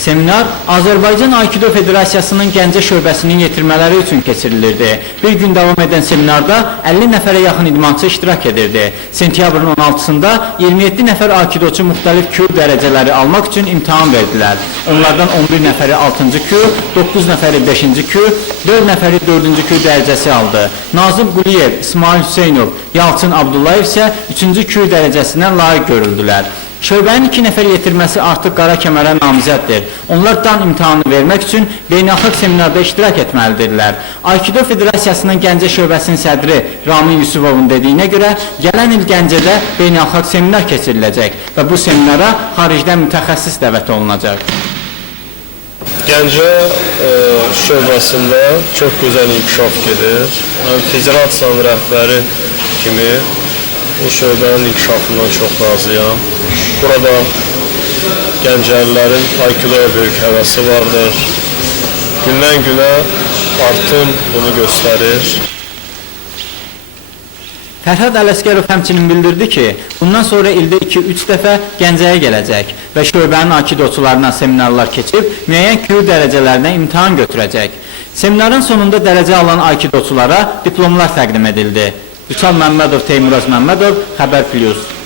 Seminar Azərbaycan Aikido Federasiyasının Gəncə şöbəsinin yetirmələri üçün keçirilirdi. Bir gün davam edən seminarda 50 nəfərə yaxın idmançı iştirak edirdi. Sentyabrın 16-sında 27 nəfər aikidoçu müxtəlif kür dərəcələri almaq üçün imtahan verdilər. Onlardan 11 nəfəri 6-cı kür, 9 nəfəri 5-ci kür, 4 nəfəri 4-cü kür dərəcəsi aldı. Nazım Quliyev, İsmail Hüseynov, Yalçın Abdullayev isə 3-cü kür dərəcəsinə layiq görüldülər. Şöbənin 2 nəfər yetirməsi artıq qara kəmərə namizəddir. Onlar dan imtahanı vermək üçün beynəlxalq seminarda iştirak etməlidirlər. Aikido Federasiyasının Gəncə şöbəsinin sədri Ramin Yusufovun dediyinə görə, gələn il Gəncədə beynəlxalq seminar keçiriləcək və bu seminara xaricdən mütəxəssis dəvət olunacaq. Gəncə şöbəsində çox gözəl inkişaf gedir. Federasiyanın rəhbəri kimi bu şöbənin inkişafından çox razıyam. Burada gəncəlilərin aikidoya böyük həvəsi vardır. Gündən günə artım bunu göstərir. Fərhad Ələsgərov həmçinin bildirdi ki, bundan sonra ildə 2-3 dəfə Gəncəyə gələcək və şöbənin aikidoçularına seminarlar keçib, müəyyən kür dərəcələrinə imtahan götürəcək. Seminarın sonunda dərəcə alan aikidoçulara diplomlar təqdim edildi. Vüsal Məmmədov, Teymuraz Məmmədov, Xəbər Plus.